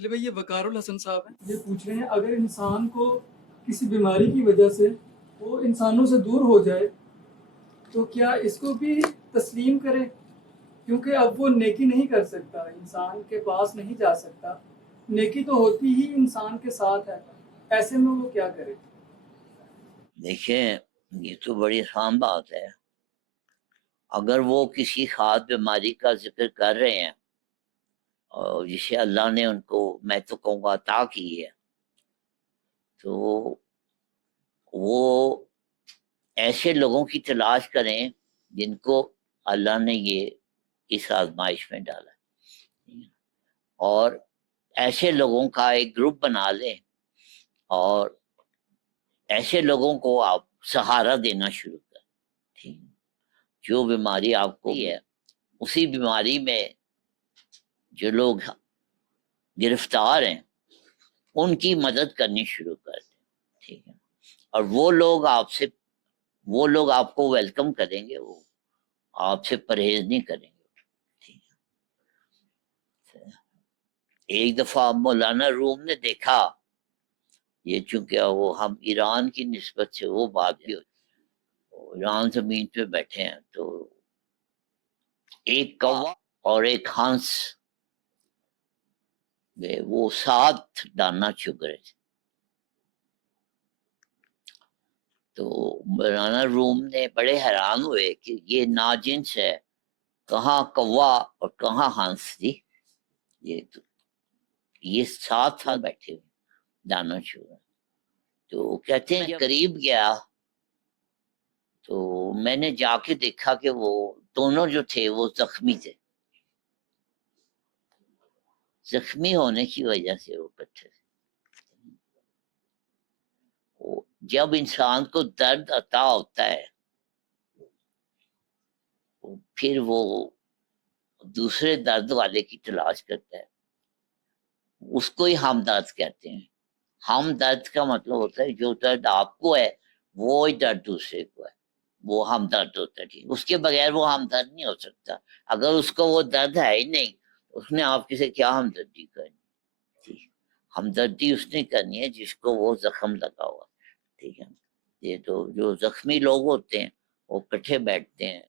چلے بھائی، یہ وقار الحسن صاحب ہیں، یہ پوچھ رہے ہیں اگر انسان کو کسی بیماری کی وجہ سے وہ انسانوں سے دور ہو جائے تو کیا اس کو بھی تسلیم کرے؟ کیونکہ اب وہ نیکی نہیں کر سکتا، انسان کے پاس نہیں جا سکتا، نیکی تو ہوتی ہی انسان کے ساتھ ہے، ایسے میں وہ کیا کرے؟ دیکھیں، یہ تو بڑی آسان بات ہے۔ اگر وہ کسی خاص بیماری کا ذکر کر رہے ہیں اور جسے اللہ نے ان کو، میں تو کہوں گا، عطا کی ہے، تو وہ ایسے لوگوں کی تلاش کریں جن کو اللہ نے یہ اس آزمائش میں ڈالا ہے، اور ایسے لوگوں کا ایک گروپ بنا لیں اور ایسے لوگوں کو آپ سہارا دینا شروع کریں۔ ٹھیک ہے؟ جو بیماری آپ کو ہے، اسی بیماری میں جو لوگ گرفتار ہیں ان کی مدد کرنی شروع کر دیں۔ ٹھیک ہے؟ اور وہ لوگ آپ کو ویلکم کریں گے، وہ آپ سے پرہیز نہیں کریں گے۔ ٹھیک ہے؟ ایک دفعہ مولانا روم نے دیکھا، یہ چونکہ وہ ہم ایران کی نسبت سے وہ بات بھی ایران زمین پہ بیٹھے ہیں، تو ایک کوا اور ایک ہنس وہ ساتھ دانا چگ رہے تھے۔ تو مولانا روم نے بڑے حیران ہوئے کہ یہ ناجنس ہے، کہاں کوا اور کہاں ہنس تھی، یہ ساتھ ساتھ بیٹھے ہوئے دانا چگ رہے۔ تو کہتے ہیں قریب گیا تو میں نے جا کے دیکھا کہ وہ دونوں جو تھے وہ زخمی تھے، زخمی ہونے کی وجہ سے وہ کٹھے تھے۔ جب انسان کو درد عطا ہوتا ہے پھر وہ دوسرے درد والے کی تلاش کرتا ہے، اس کو ہی ہمدرد کہتے ہیں۔ ہمدرد کا مطلب ہوتا ہے جو درد آپ کو ہے وہی درد دوسرے کو ہے، وہ ہمدرد ہوتا ہے۔ ٹھیک، اس کے بغیر وہ ہمدرد نہیں ہو سکتا۔ اگر اس کو وہ درد ہے ہی نہیں، اس نے آپ سے کیا ہمدردی کرنی؟ ٹھیک، ہمدردی اس نے کرنی ہے جس کو وہ زخم لگا ہوا۔ ٹھیک ہے، یہ تو جو زخمی لوگ ہوتے ہیں وہ کٹھے بیٹھتے ہیں